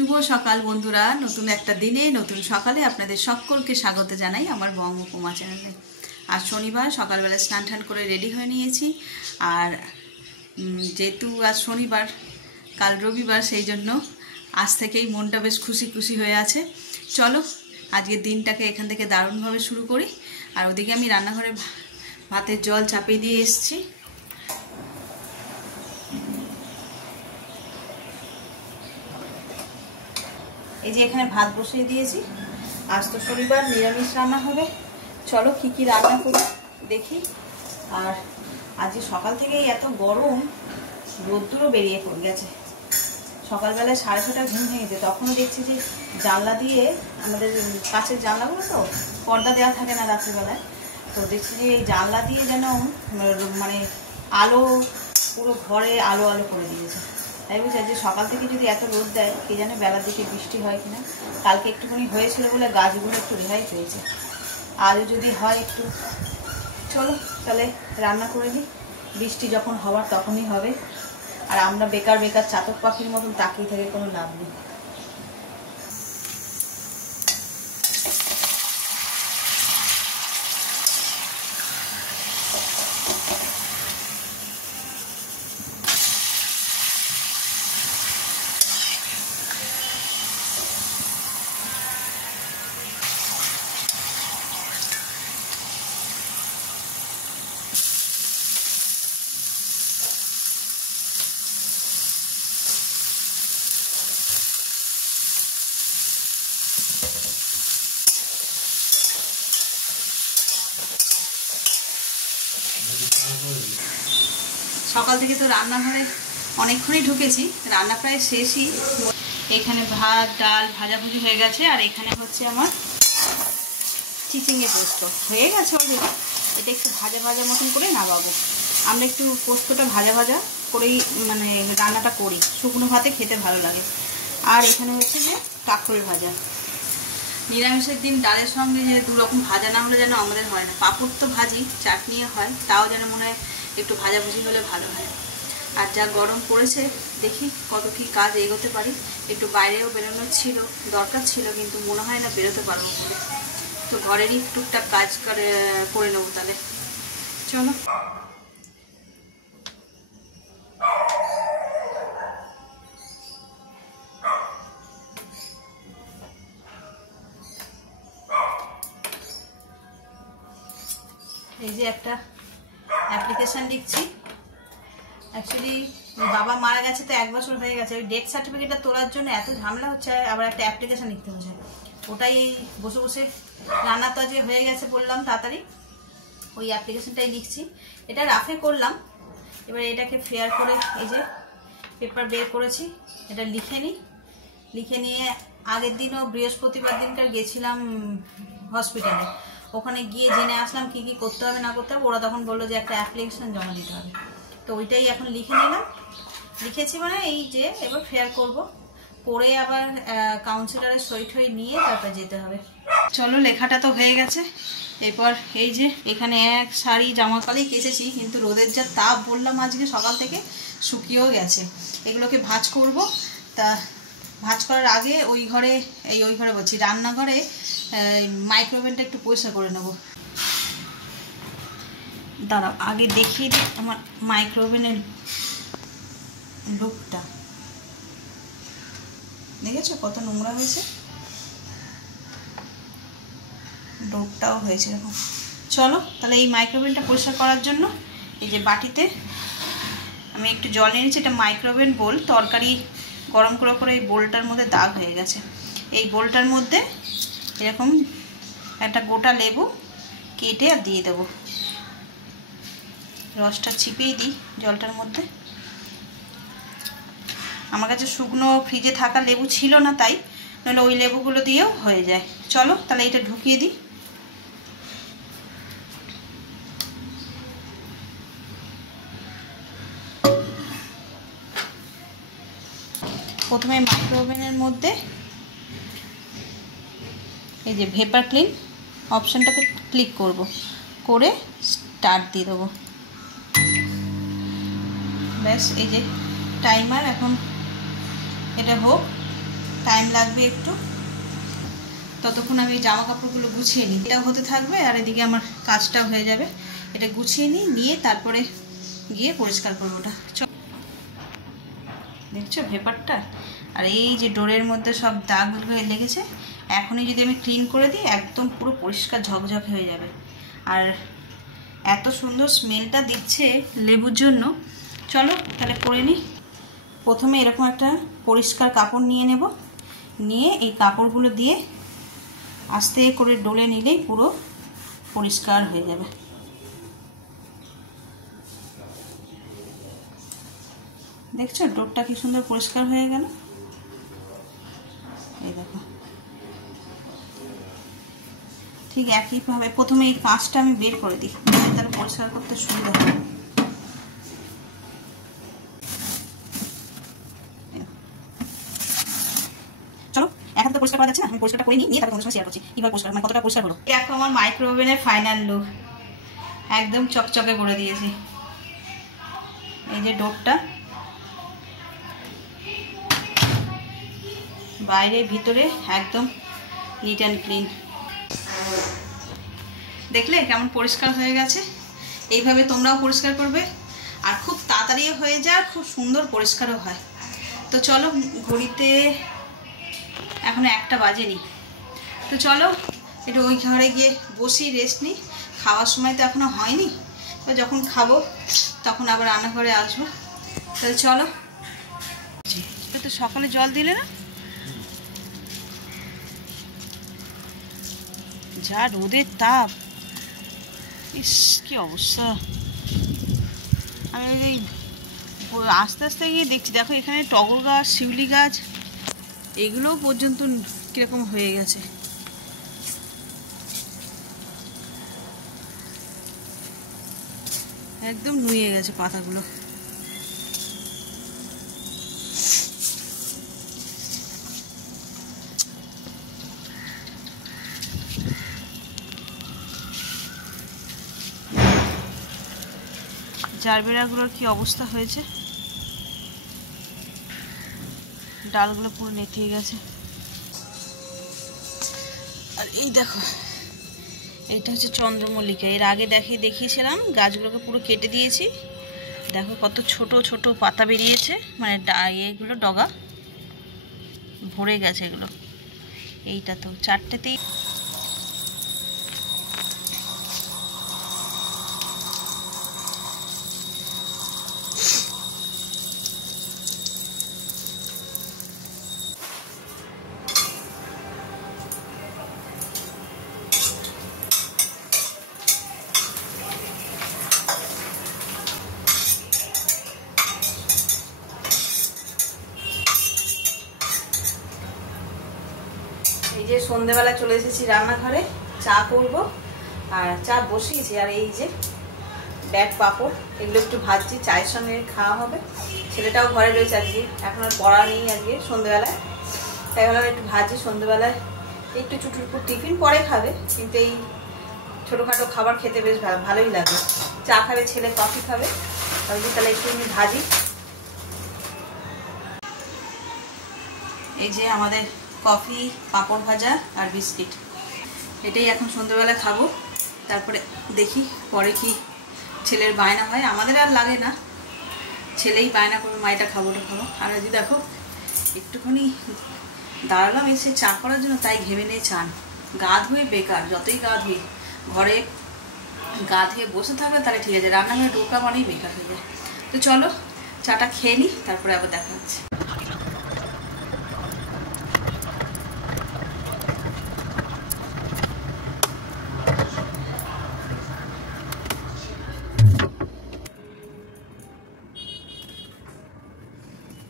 শুভ সকাল বন্ধুরা, নতুন একটা দিনে নতুন সকালে আপনাদের সকলকে স্বাগত জানাই আমার বঙ্গকুমা চ্যানেলে। আজ শনিবার, সকালবেলা স্নান টান করে রেডি হয়ে নিয়েছি। আর যেহেতু আজ শনিবার, কাল রবিবার, সেই জন্য আজ থেকেই মনটা বেশ খুশি খুশি হয়ে আছে। চলো আজকের দিনটাকে এখান থেকে দারুণভাবে শুরু করি। আর ওদিকে আমি রান্নাঘরে ভাতের জল চাপিয়ে দিয়ে এসেছি। এই যে এখানে ভাত বসিয়ে দিয়েছি। আজ তো শনিবার, নিরামিষ রান্না হবে। চলো কি কি রান্না করি দেখি। আর আজকে সকাল থেকেই এত গরম, রোদ্দুরও বেরিয়ে পড়ে গেছে। সকালবেলায় 6:30 ঘুম ভেঙেছে, তখনও দেখছি যে জানলা দিয়ে, আমাদের কাছের জানলাগুলো তো পর্দা দেওয়া থাকে না রাত্রিবেলায়, তো দেখছি যে এই জানলা দিয়ে যেন মানে আলো, পুরো ঘরে আলো আলো করে দিয়েছে। তাই বুঝছি যে সকাল থেকে যদি এত রোদ দেয়, কে জানে বেলার দিকে বৃষ্টি হয় কিনা। কালকে একটুখানি হয়েছিল বলে গাছগুলো একটু রেহাই পেয়েছে, আজও যদি হয় একটু। চলো তাহলে রান্না করে নিই, বৃষ্টি যখন হওয়ার তখনই হবে। আর আমরা বেকার বেকার চাতক পাখির মতন তাকিয়ে থেকে কোনো লাভ নেই। সকাল থেকে তো রান্নাঘরে অনেকক্ষণই ঢুকেছি, রান্না প্রায় শেষই। এখানে ভাত, ডাল, ভাজাভুজি হয়ে গেছে। আর এখানে হচ্ছে আমার চিচিঙে পোস্ত হয়ে গেছে অলরেডি। এটা একটু ভাজা ভাজা মতন করে নামাবো। আমরা একটু পোস্তটা ভাজা ভাজা করেই মানে রান্নাটা করি, শুকনো ভাতে খেতে ভালো লাগে। আর এখানে হচ্ছে যে কাঁকরোল ভাজা। নিরামিষের দিন ডালের সঙ্গে যে দুরকম ভাজা না হলে যেন আমাদের হয় না। পাঁপড় তো ভাজি, চাটনিও হয়, তাও যেন মনে হয় একটু ভাজাভুজি হলে ভালো হয়। আর যা গরম পড়েছে, দেখি কত কি কাজ এগোতে পারি। একটু বাইরেও বেরোনোর ছিল, দরকার ছিল, কিন্তু মনে হয় না বেরোতে পারবো বলে। তো ঘরেরই টুকটাক কাজ করে নেবো তাহলে। চলো এই যে একটা অ্যাপ্লিকেশান লিখছি। অ্যাকচুয়ালি বাবা মারা গেছে তো 1 বছর হয়ে গেছে। ওই ডেথ সার্টিফিকেটটা তোলার জন্য এত ঝামেলা হচ্ছে, আবার একটা অ্যাপ্লিকেশান লিখতে হচ্ছে। ওটাই বসে বসে, রান্না তো যে হয়ে গেছে বললাম তাড়াতাড়ি, ওই অ্যাপ্লিকেশানটাই লিখছি। এটা রাফে করলাম, এবার এটাকে ফেয়ার করে এই যে পেপার বের করেছি, এটা লিখে নিই। লিখে নিয়ে আগের দিনও বৃহস্পতিবার দিনকার গেছিলাম হসপিটালে, ওখানে গিয়ে জেনে আসলাম কি কি করতে হবে না করতে হবে। ওরা তখন বললো যে একটা অ্যাপ্লিকেশন জমা দিতে হবে, তো ওইটাই এখন লিখে নিলাম। লিখেছি মানে এই যে এবার ফেয়ার করব, করে আবার কাউন্সিলরের সই ঠই নিয়ে তারপর যেতে হবে। চলো লেখাটা তো হয়ে গেছে। এরপর এই যে এখানে এক শাড়ি জামা কালি কেচেছি, কিন্তু রোদের যা তাপ বললাম আজকে সকাল থেকে, শুকিয়েও গেছে। এগুলোকে ভাঁজ করব। তা ভাঁজ করার আগে ওই ঘরে বলছি রান্নাঘরে মাইক্রোওভেনটা একটু পরিষ্কার করে নেব। দাঁড়াও আগে দেখিয়ে দিই আমার মাইক্রোওভেনের লুকটা। দেখেছো কত নোংরা হয়েছে, ডোরটাও হয়েছে এরকম। চলো তাহলে এই মাইক্রোওভেনটা পরিষ্কার করার জন্য এই যে বাটিতে আমি একটু জল নিয়ে নিচ্ছি। এটা মাইক্রোওভেন বোল, তরকারি গরম করে করে এই বোলটার মধ্যে দাগ হয়ে গেছে। এই বোলটার মধ্যে এরকম একটা গোটা লেবু কেটে আর দিয়ে দেবো। রসটা চিপিয়ে দিই জলটার মধ্যে। আমার কাছে শুকনো ফ্রিজে থাকা লেবু ছিল না, তাই নাহলে ওই লেবুগুলো দিয়েও হয়ে যায়। চলো তাহলে এটা ঢুকিয়ে দিই। প্রথমে মাইক্রোওভেনের মধ্যে এই যে ভেপার ক্লিন অপশানটাকে ক্লিক করব, করে স্টার্ট দিয়ে দেবো। ব্যাস এই যে টাইমার, এখন এটা হোক। টাইম লাগবে একটু, ততক্ষণ আমি জামা কাপড়গুলো গুছিয়ে নিই। এটাও হতে থাকবে আর এদিকে আমার কাজটাও হয়ে যাবে। এটা গুছিয়ে নিয়ে তারপরে গিয়ে পরিষ্কার করবো। ওটা দেখছো ভেপারটা, আর এই যে ডোরের মধ্যে সব দাগগুলো লেগেছে, এখনই যদি আমি ক্লিন করে দিই একদম পুরো পরিষ্কার ঝকঝকে হয়ে যাবে। আর এত সুন্দর স্মেলটা দিচ্ছে লেবুর জন্য। চলো তাহলে করে নিই। প্রথমে এরকম একটা পরিষ্কার কাপড় নিয়ে নেব, নিয়ে এই কাপড়গুলো দিয়ে আস্তে করে ডলে নিলেই পুরো পরিষ্কার হয়ে যাবে। দেখছো ডোরটা কি সুন্দর পরিষ্কার হয়ে গেল। এই দেখো, ঠিক একইভাবে প্রথমে এই কাঁচটা আমি বের করে দিই, তাহলে পরিষ্কার করতে সুবিধা হবে। চলো এক হাতে পরিষ্কার করা যাচ্ছে না, আমি পরিষ্কারটা করে নিয়ে তারপর তোমাদের সঙ্গে শেয়ার করছি কিভাবে পরিষ্কার, মানে কতটা পরিষ্কার হলো। দেখো আমার মাইক্রো ওভেনের ফাইনাল লুক, একদম চকচকে করে দিয়েছি। এই যে ডোরটা, বাইরে ভিতরে একদম নিট অ্যান্ড ক্লিন। দেখলে কেমন পরিষ্কার হয়ে গেছে। এইভাবে তোমরাও পরিষ্কার করবে, আর খুব তাড়াতাড়িও হয়ে যায়, খুব সুন্দর পরিষ্কারও হয়। তো চলো, ঘড়িতে এখনো 1টা বাজেনি। তো চলো একটু ওই ঘরে গিয়ে বসি, রেস্ট নিই। খাওয়ার সময় তো এখনো হয়নি, তো যখন খাবো তখন আবার রান্নাঘরে আসবো। তাহলে চলো। তো সকালে জল দিলে না, যা রোদের তাপ, ইস কি অবস্থা। আমি এই আস্তে আস্তে গিয়ে দেখছি, দেখো এখানে টগর গাছ, শিউলি গাছ, এগুলোও পর্যন্ত কিরকম হয়ে গেছে। একদম নুয়ে গেছে পাতাগুলো। জারবেরাগুলোর কি অবস্থা হয়েছে, ডালগুলো পুরো নেতিয়ে গেছে। আর এই দেখো, এটা হচ্ছে চন্দ্রমল্লিকা। এর আগে দেখিয়েছিলাম, গাছগুলোকে পুরো কেটে দিয়েছি। দেখো কত ছোট ছোট পাতা বেরিয়েছে, মানে এগুলো ডগা ভরে গেছে এগুলো। এইটা তো 4টেতেই। এই যে সন্ধ্যেবেলা চলে এসেছি রান্নাঘরে, চা করব। আর চা বসিয়েছি, আর এই যে ব্যাট পাঁপড়, এগুলো একটু ভাজছি, চায়ের সঙ্গে খাওয়া হবে। ছেলেটাও ঘরে রয়েছে আজকে, এখন আর পড়া নেই আজকে সন্ধ্যেবেলায়, তাই ভাবলাম একটু ভাজি। সন্ধ্যেবেলায় একটু চুটুটুপুর টিফিন পরে খাবে, কিন্তু এই ছোটোখাটো খাবার খেতে বেশ ভালোই লাগে। চা খাবে ছেলে, কফি খাবে, তাহলে একটু আমি ভাজি। এই যে আমাদের কফি, পাঁপড় ভাজা আর বিস্কিট, এটাই এখন সন্ধ্যেবেলা খাবো। তারপরে দেখি পরে কি ছেলের বায়না হয়, আমাদের আর লাগে না, ছেলেই বায়না করবে মা এটা খাবো ওটা খাবো। আর যদি দেখো একটুখানি দাঁড়ালাম এসে চা করার জন্য, তাই ঘেমে নিয়ে চান। গা ধুয়ে বেকার, যতই গা ধুই, ঘরে গা ধুয়ে বসে থাকবে তাহলে ঠিক আছে, রান্নাঘরে ঢোকা মানেই বেকার হয়ে যায়। তো চলো চাটা খেয়ে নিই, তারপরে আবার দেখা হচ্ছে।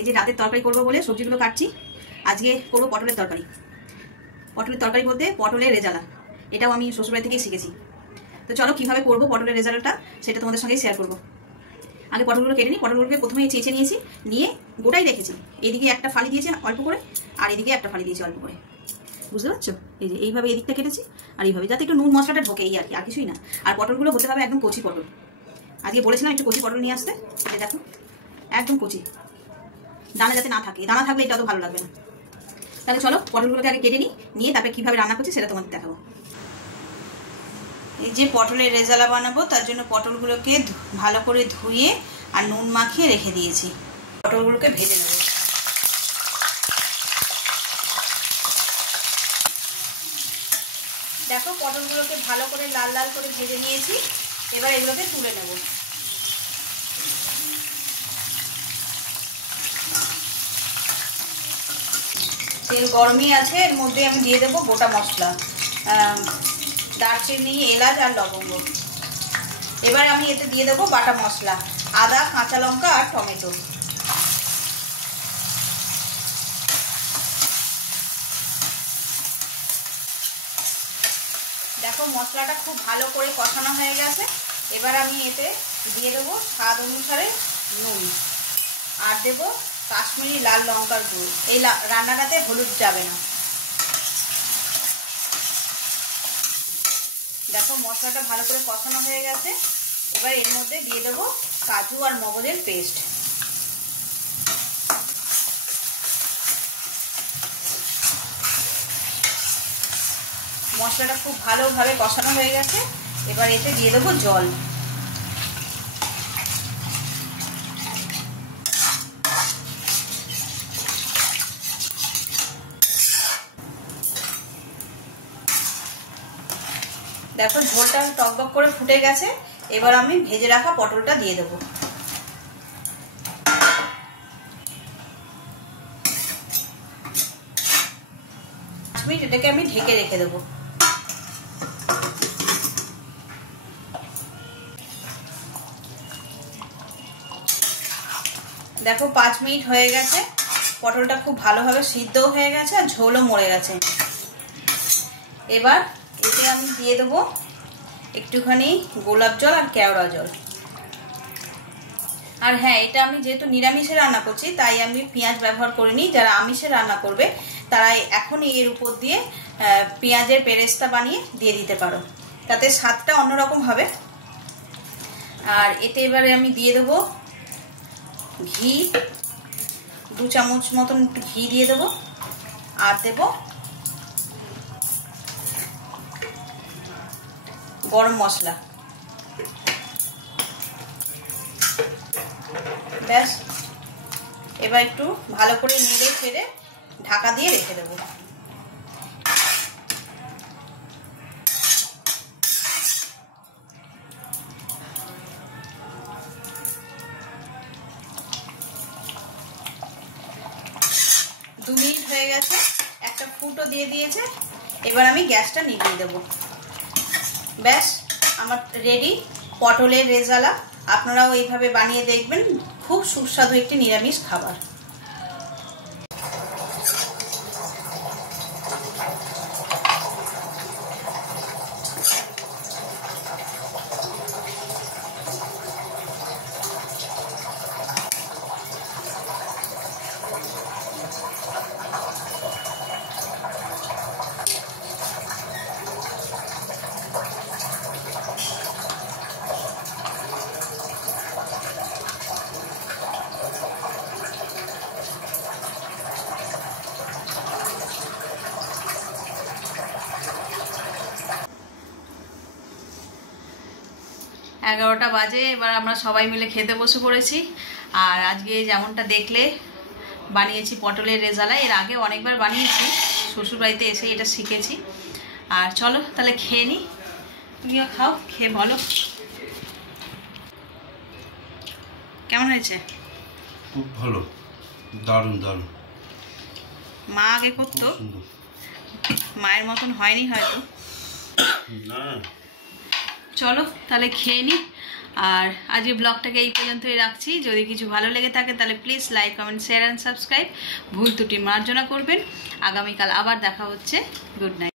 এই যে রাতের তরকারি করবো বলে সবজিগুলো কাটছি। আজকে করবো পটলের তরকারি। পটলের তরকারি বলতে পটলের রেজালা, এটাও আমি শ্বশুরবাড়ি থেকেই শিখেছি। তো চলো কীভাবে করবো পটলের রেজাল্টটা, সেটা তোমাদের সঙ্গেই শেয়ার করবো। আগে পটলগুলো কেটে নিই। পটলগুলোকে প্রথমে চেঁচে নিয়েছি, নিয়ে গোটাই রেখেছি। এদিকে একটা ফালি দিয়েছি অল্প করে, আর এদিকে একটা ফালি দিয়েছি অল্প করে, বুঝতে পারছো? এই যে এইভাবে এদিকটা কেটেছি, আর এইভাবে যাতে একটু নুন মশলাটা ঢোকে, এই আর কি, আর কিছুই না। আর পটলগুলো হতে হবে একদম কচি পটল। আজকে বলেছিলাম একটু কচি পটল নিয়ে আসতে, এই দেখো একদম কচি, দানা যাতে না থাকে। দানা থাকলে এটা তো ভালো লাগবে না। তাহলে চলো পটলগুলোকে আগে কেটে নিয়ে তারপরে কিভাবে রান্না করছি সেটা তোমাদের দেখাবো। এই যে পটলের রেজালা বানাবো, তার জন্য পটলগুলোকে ভালো করে ধুয়ে আর নুন মাখিয়ে রেখে দিয়েছি। পটলগুলোকে ভেজে নেব। দেখো পটলগুলোকে ভালো করে লাল লাল করে ভেজে নিয়েছি। এবার এগুলোকে তুলে নেব। তেল গরমই আছে, এর মধ্যে আমি দিয়ে দেবো গোটা মশলা, দারচিনি, এলাচ আর লবঙ্গ। এবার আমি এতে দিয়ে দেবো বাটা মশলা, আদা, কাঁচা লঙ্কা আর টমেটো। দেখো মশলাটা খুব ভালো করে কষানো হয়ে গেছে। এবার আমি এতে দিয়ে দেবো স্বাদ অনুসারে নুন আর দেবো কাশ্মীরি লাল লঙ্কার গুঁড়ো। এই রান্নাটাতে হলুদ যাবে না। দেখো মশলাটা ভালো করে কষানো হয়ে গেছে। এবার এর মধ্যে দিয়ে দেবো কাজু আর মগজের পেস্ট। মশলাটা খুব ভালোভাবে কষানো হয়ে গেছে। এবার এতে দিয়ে দেবো জল। দেখো ঝোলটা টকবক করে ফুটে গেছে। এবার আমি ভেজে রাখা পটলটা দিয়ে দেবো। 5 মিনিট এটাকে আমি ঢেকে রেখে দেবো। দেখো 5 মিনিট হয়ে গেছে। পটলটা খুব ভালোভাবে সিদ্ধও হয়ে গেছে আর ঝোলও মরে গেছে। এবার এতে আমি দিয়ে দেবো একটুখানি গোলাপ জল আর কেওড়া জল। আর হ্যাঁ, এটা আমি যেহেতু নিরামিষে রান্না করছি তাই আমি পেঁয়াজ ব্যবহার করিনি। যারা আমিষে রান্না করবে তারা এখনই এর উপর দিয়ে পেঁয়াজের পেরেস্তা বানিয়ে দিয়ে দিতে পারো, তাতে স্বাদটা অন্যরকম হবে। আর এতে এবারে আমি দিয়ে দেবো ঘি, 2 চামচ মতন ঘি দিয়ে দেবো। আর দেবো গরম মশলা। ব্যাস, এবার একটু ভালো করে নেড়ে ফেড়ে ঢাকা দিয়ে রেখে দেবো। দু মিনিট হয়ে গেছে, একটা ফুটও দিয়ে দিয়েছে। এবার আমি গ্যাসটা নিভিয়ে দেবো। ব্যাস, আমার রেডি পটলের রেজালা। আপনারাও এইভাবে বানিয়ে দেখবেন, খুব সুস্বাদু একটি নিরামিষ খাবার। এগারোটা বাজে, এবার আমরা সবাই মিলে খেতে বসে পড়েছি। আর আজকে যেমনটা দেখলে বানিয়েছি পটলের রেজালা। এর আগে অনেকবার বানিয়েছি, শ্বশুরবাড়িতে এসে এটা শিখেছি। আর চলো তাহলে খেয়ে নিই। তুমিও খাও, খেয়ে বলো কেমন হয়েছে। খুব ভালো, দারুণ দারুণ। মা আগে করতো, মায়ের মতন হয়নি হয়তো। না, চলো তাহলে খেয়ে নিই। আর আজকে ব্লগটাকে এই পর্যন্তই রাখছি। যদি কিছু ভালো লেগে থাকে তাহলে please like, comment, share and subscribe. ভুল ত্রুটি মার্জনা করবেন। আগামীকাল আবার দেখা হচ্ছে। Good night.